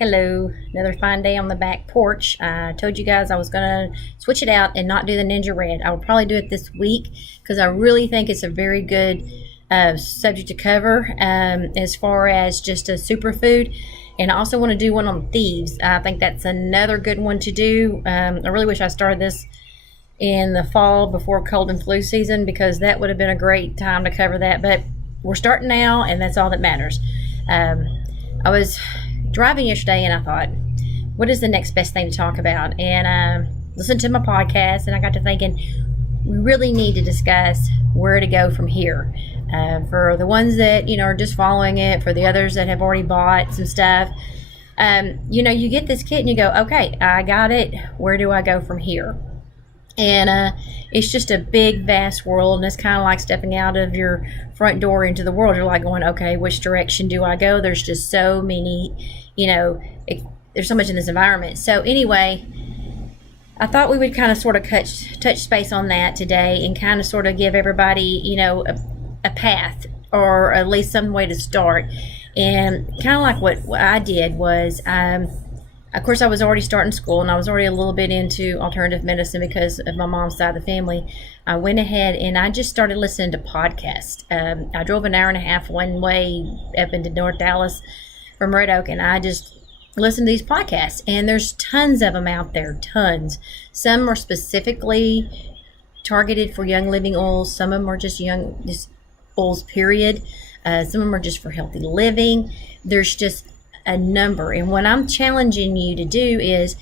Hello, another fine day on the back porch. I told you guys I was going to switch it out and not do the Ninja Red. I will probably do it this week because I really think it's a very good subject to cover as far as just a superfood. And I also want to do one on thieves. I think that's another good one to do. I really wish I started this in the fall before cold and flu season because that would have been a great time to cover that. But we're starting now, and that's all that matters. I was driving yesterday and I thought, what is the next best thing to talk about? And listened to my podcast and I got to thinking, we really need to discuss where to go from here. For the ones that, are just following it, for the others that have already bought some stuff, you get this kit and you go, okay, I got it. Where do I go from here? And it's just a big, vast world, and it's kind of like stepping out of your front door into the world. You're like going, okay, which direction do I go? There's just so many, there's so much in this environment. So anyway, I thought we would kind of sort of touch space on that today and kind of sort of give everybody, a path or at least some way to start. And kind of like what I did was, of course, I was already starting school and I was already a little bit into alternative medicine because of my mom's side of the family. I went ahead and I just started listening to podcasts. I drove an hour and a half one way up into North Dallas from Red Oak, and I just listened to these podcasts. And there's tons of them out there, tons. Some are specifically targeted for young living oils. Some of them are just oils, period. Some of them are just for healthy living. There's just a number. And what I'm challenging you to do is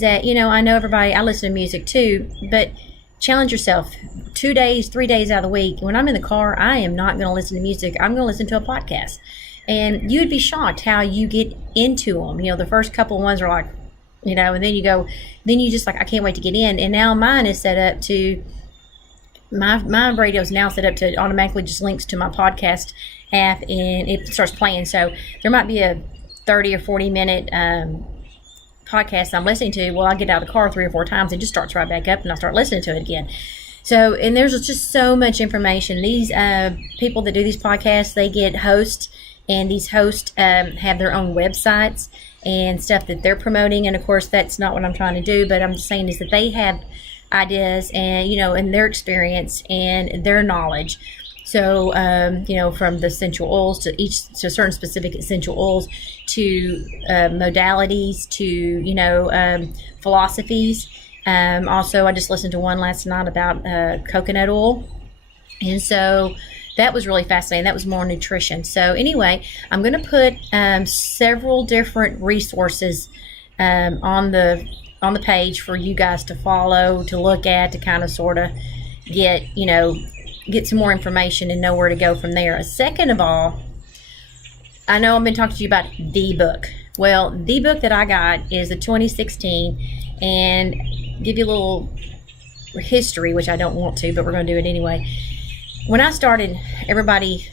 that, I know everybody, I listen to music too, but challenge yourself 2 days, 3 days out of the week. When I'm in the car, I am not going to listen to music. I'm going to listen to a podcast. And you'd be shocked how you get into them. The first couple ones are like, and then you just like, I can't wait to get in. And now mine is set up to, my radio is now set up to automatically just links to my podcast app and it starts playing. So there might be a 30 or 40 minute podcast I'm listening to. Well, I get out of the car 3 or 4 times and just starts right back up and I start listening to it again. So, and there's just so much information. These people that do these podcasts, they get hosts, and these hosts have their own websites and stuff that they're promoting. And of course, that's not what I'm trying to do, but I'm just saying is that they have ideas and, and their experience and their knowledge. So, from the essential oils to certain specific essential oils to modalities to, philosophies. Also, I just listened to one last night about coconut oil. And so that was really fascinating. That was more nutrition. So anyway, I'm going to put several different resources on the page for you guys to follow, to look at, to kind of sort of get some more information and know where to go from there. Second of all, I know I've been talking to you about the book. Well, the book that I got is the 2016, and give you a little history, which I don't want to, but we're going to do it anyway. When I started, everybody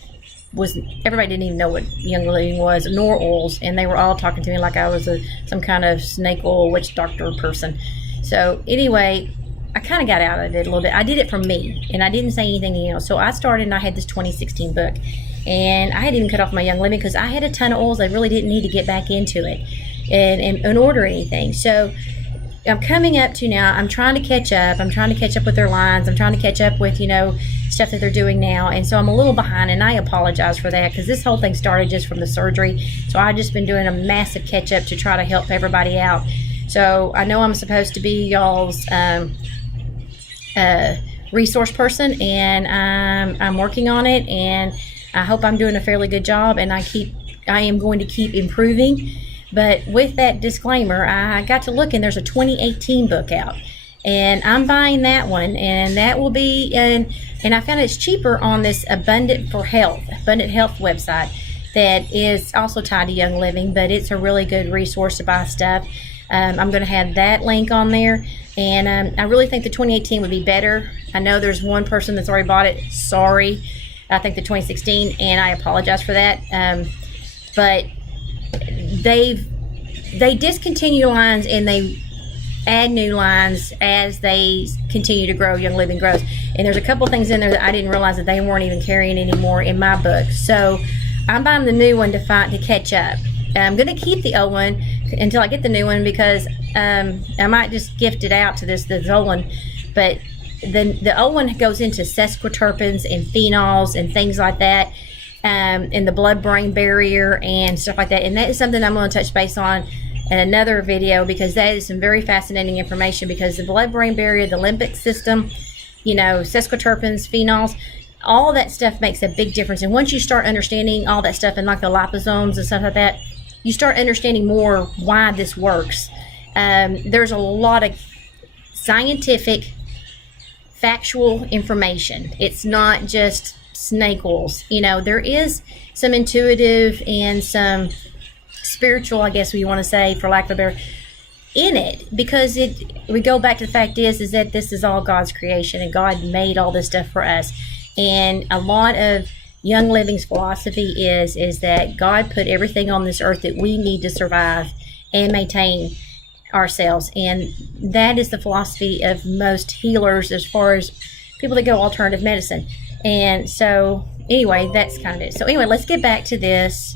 didn't even know what Young Living was, nor oils, and they were all talking to me like I was some kind of snake oil witch doctor person. So anyway, I kind of got out of it a little bit. I did it for me, and I didn't say anything So I started, and I had this 2016 book, and I had even cut off my Young Living because I had a ton of oils. I really didn't need to get back into it and order anything. So I'm coming up to now. I'm trying to catch up. I'm trying to catch up with their lines. I'm trying to catch up with, stuff that they're doing now. And so I'm a little behind, and I apologize for that because this whole thing started just from the surgery. So I've just been doing a massive catch up to try to help everybody out. So I know I'm supposed to be y'all's resource person, and I'm working on it, and I hope I'm doing a fairly good job, and I am going to keep improving. But with that disclaimer, I got to look, and there's a 2018 book out, and I'm buying that one, and that will be, and I found it's cheaper on this Abundant Health website that is also tied to Young Living, but it's a really good resource to buy stuff. I'm going to have that link on there, and I really think the 2018 would be better. I know there's one person that's already bought it. Sorry. I think the 2016, and I apologize for that. But they discontinue lines and they add new lines as they continue to grow. Young Living grows, and there's a couple things in there that I didn't realize that they weren't even carrying anymore in my book. So I'm buying the new one to catch up. I'm going to keep the old one until I get the new one, because I might just gift it out to this old one. But the old one goes into sesquiterpenes and phenols and things like that, in the blood-brain barrier and stuff like that. And that is something I'm going to touch base on in another video, because that is some very fascinating information, because the blood-brain barrier, the limbic system, sesquiterpenes, phenols, all that stuff makes a big difference. And once you start understanding all that stuff, and like the liposomes and stuff like that, you start understanding more why this works. There's a lot of scientific, factual information. It's not just snake oils. There is some intuitive and some spiritual, I guess we want to say, for lack of a better, in it, because we go back to the fact is that this is all God's creation, and God made all this stuff for us. And a lot of Young Living's philosophy is that God put everything on this earth that we need to survive and maintain ourselves. And that is the philosophy of most healers, as far as people that go alternative medicine. And so anyway, that's kind of it. So anyway, let's get back to this,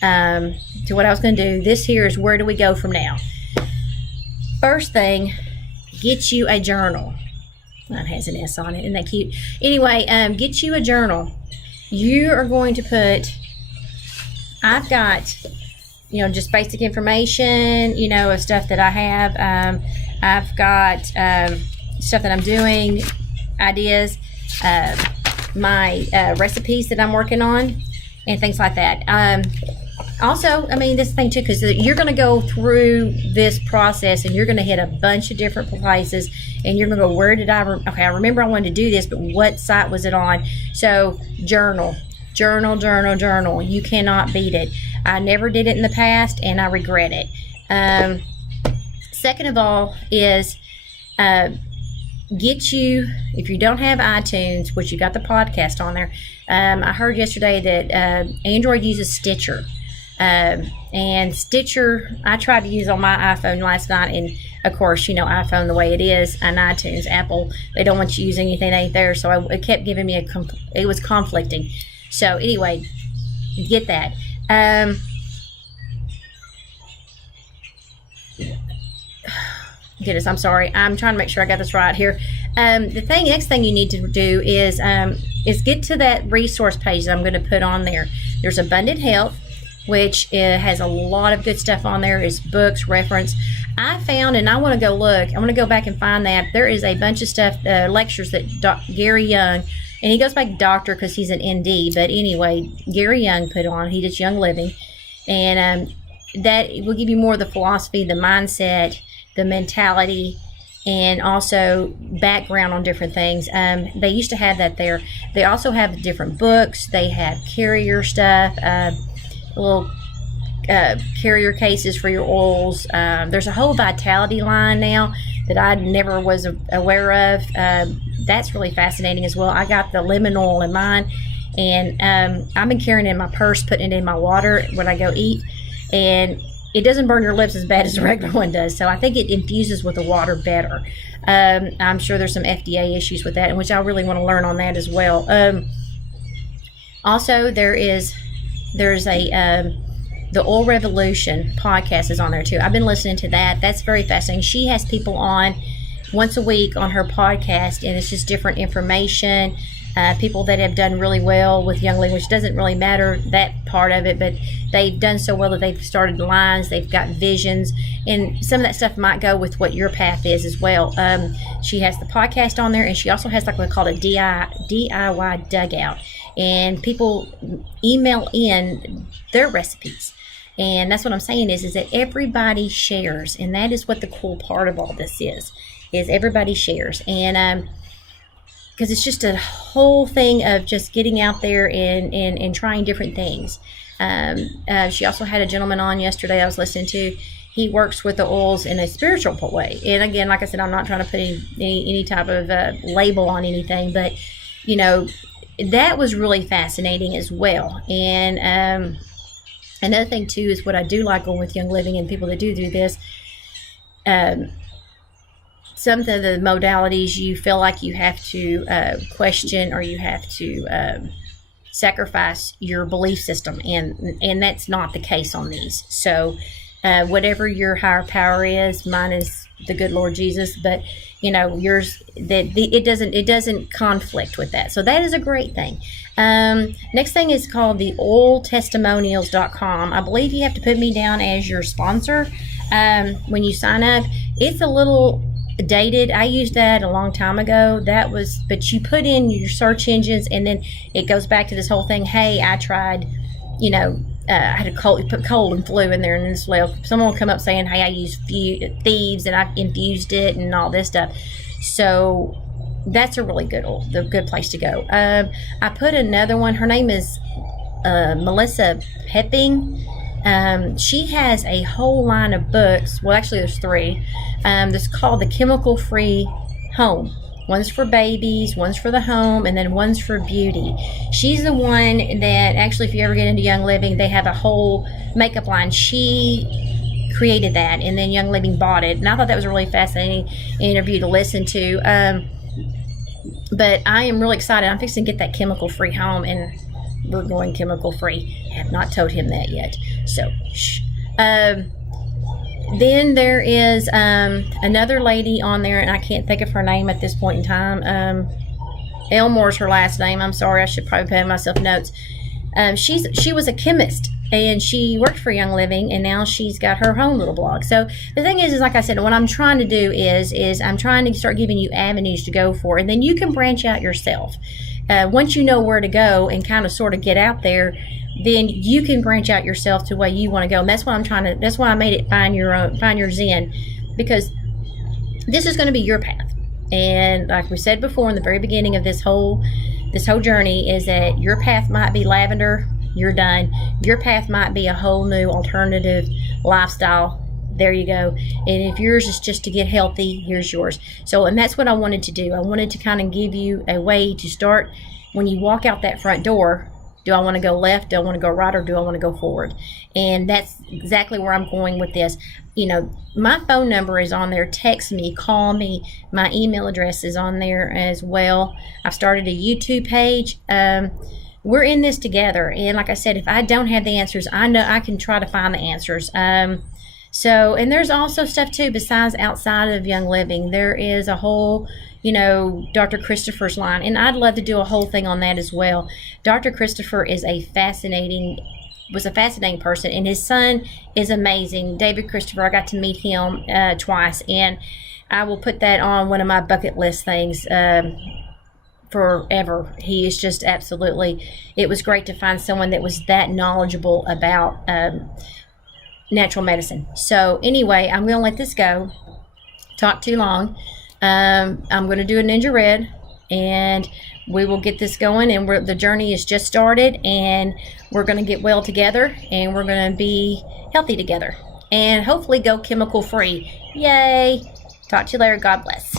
to what I was going to do. This here is, where do we go from now? First thing, get you a journal. Mine has an S on it. Isn't that cute? Anyway, get you a journal. You are going to put, I've got, just basic information, of stuff that I have. I've got stuff that I'm doing, ideas, my recipes that I'm working on, and things like that. Also, this thing too, because you're going to go through this process, and you're going to hit a bunch of different places, and you're going to go, where did I remember I wanted to do this, but what site was it on? So journal. You cannot beat it. I never did it in the past, and I regret it. Second of all is, get you, if you don't have iTunes, which you got the podcast on there, I heard yesterday that Android uses Stitcher. And Stitcher, I tried to use on my iPhone last night, and of course, iPhone the way it is, and iTunes, Apple, they don't want you to use anything that ain't there, so it kept giving me it was conflicting. So anyway, get that. Goodness, I'm sorry. I'm trying to make sure I got this right here. Next thing you need to do is get to that resource page that I'm going to put on there. There's Abundant Health, which has a lot of good stuff on there. It's books, reference. I found, and I want to go look, I want to go back and find that. There is a bunch of stuff, lectures that Gary Young, and he goes by doctor because he's an ND, but anyway, Gary Young put on. He does Young Living. And that will give you more of the philosophy, the mindset, the mentality, and also background on different things. They used to have that there. They also have different books. They have carrier stuff, little carrier cases for your oils. There's a whole vitality line now that I never was aware of. That's really fascinating as well. I got the lemon oil in mine, and I've been carrying it in my purse, putting it in my water when I go eat, and it doesn't burn your lips as bad as the regular one does. So I think it infuses with the water better. I'm sure there's some FDA issues with that, which I really want to learn on that as well. Also, there's the Oil Revolution podcast is on there too. I've been listening to that. That's very fascinating. She has people on once a week on her podcast, and it's just different information. People that have done really well with Young Living, which doesn't really matter that part of it, but they've done so well that they've started lines, they've got visions, and some of that stuff might go with what your path is as well. She has the podcast on there, and she also has like what we call a DIY dugout, and people email in their recipes. And that's what I'm saying is that everybody shares, and that is what the cool part of all this is everybody shares. And because it's just a whole thing of just getting out there and trying different things. She also had a gentleman on yesterday I was listening to. He works with the oils in a spiritual way. And again, like I said, I'm not trying to put any type of label on anything, but, that was really fascinating as well. And another thing, too, is what I do like going with Young Living and people that do this. Some of the modalities you feel like you have to question, or you have to sacrifice your belief system, and that's not the case on these. So whatever your higher power is, mine is the good Lord Jesus, but yours, it doesn't conflict with that. So that is a great thing. Next thing is called the Testamonials.com. I believe you have to put me down as your sponsor when you sign up. It's a little dated. I used that a long time ago. But you put in your search engines, and then it goes back to this whole thing. Hey, I tried, I had a cold, put cold and flu in there, and this someone will come up saying, hey, I used thieves and I infused it and all this stuff. So that's a really good place to go. I put another one. Her name is Melissa Pepping. She has a whole line of books. Well, actually, there's 3. That's called The Chemical Free Home. One's for babies, one's for the home, and then one's for beauty. She's the one that actually, if you ever get into Young Living, they have a whole makeup line. She created that, and then Young Living bought it. And I thought that was a really fascinating interview to listen to. But I am really excited. I'm fixing to get that chemical-free home, and we're going chemical-free. I have not told him that yet. So, shh. Then there is another lady on there, and I can't think of her name at this point in time. Elmore is her last name. I'm sorry, I should probably put myself notes. She was a chemist, and she worked for Young Living, and now she's got her own little blog. So the thing is like I said, what I'm trying to do is I'm trying to start giving you avenues to go for, and then you can branch out yourself. Once you know where to go and kind of sort of get out there, then you can branch out yourself to where you want to go. And that's what that's why I made it find your Zen, because this is going to be your path. And like we said before in the very beginning of this whole journey, is that your path might be lavender, you're done. Your path might be a whole new alternative lifestyle. There you go. And if yours is just to get healthy, here's yours. So, and that's what I wanted to do. I wanted to kind of give you a way to start when you walk out that front door. Do I want to go left? Do I want to go right? Or do I want to go forward? And that's exactly where I'm going with this. My phone number is on there. Text me, call me. My email address is on there as well. I've started a YouTube page. We're in this together. And like I said, if I don't have the answers, I know I can try to find the answers. So, and there's also stuff too, besides outside of Young Living. There is a whole, Dr. Christopher's line, and I'd love to do a whole thing on that as well. Dr. Christopher was a fascinating person, and his son is amazing. David Christopher, I got to meet him twice, and I will put that on one of my bucket list things forever. He is just absolutely, it was great to find someone that was that knowledgeable about natural medicine. So anyway, I'm going to let this go. Talk too long. I'm going to do a Ninja Red, and we will get this going, and the journey is just started, and we're going to get well together, and we're going to be healthy together, and hopefully go chemical free. Yay. Talk to you later. God bless.